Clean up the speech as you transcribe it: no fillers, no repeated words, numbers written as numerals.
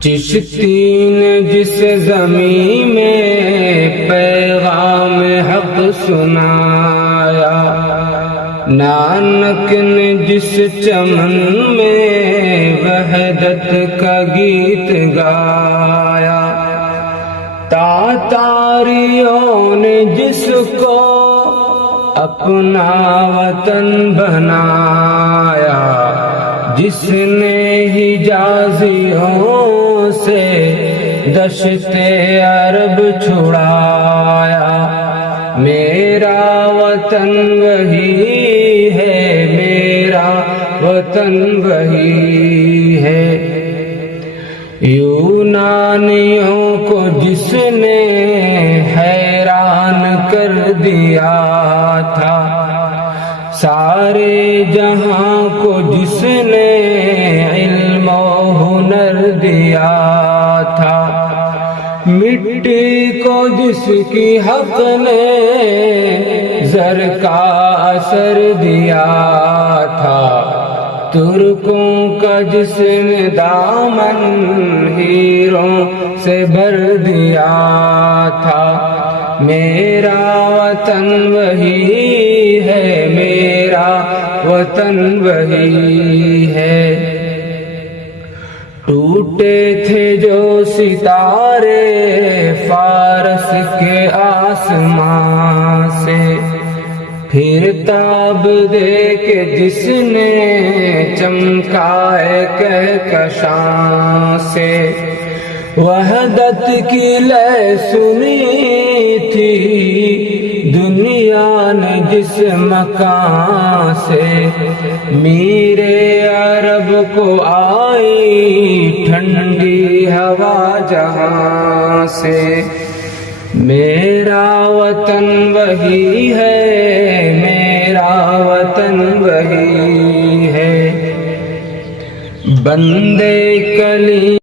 چشتی نے جس زمین میں پیغام حق سنایا، نانک نے جس چمن میں وحدت کا گیت گایا، تاتاریوں نے جس کو اپنا وطن بنایا، جس نے حجازیوں سے دشت عرب چھڑایا، میرا وطن وہی ہے، میرا وطن وہی ہے۔ یونانیوں کو جس نے حیران کر دیا تھا، سارے جہاں کو جس نے علم و ہنر دیا تھا، مٹی کو جس کی حق نے زر کا اثر دیا تھا، ترکوں کا جس نے دامن ہیروں سے بھر دیا تھا، میرا وطن وہی ہے، میرا وطن وہی ہے۔ ٹوٹے تھے جو ستارے فارس کے آسمان سے، پھر تاب دے کے جس نے چمکائے کہکشاں سے، وحدت کی لے سنی تھی دنیا نے جس مکان سے، میرے عرب کو آئی ٹھنڈی ہوا جہاں سے، میرا وطن وہی ہے، میرا وطن وہی ہے۔ بندے کلی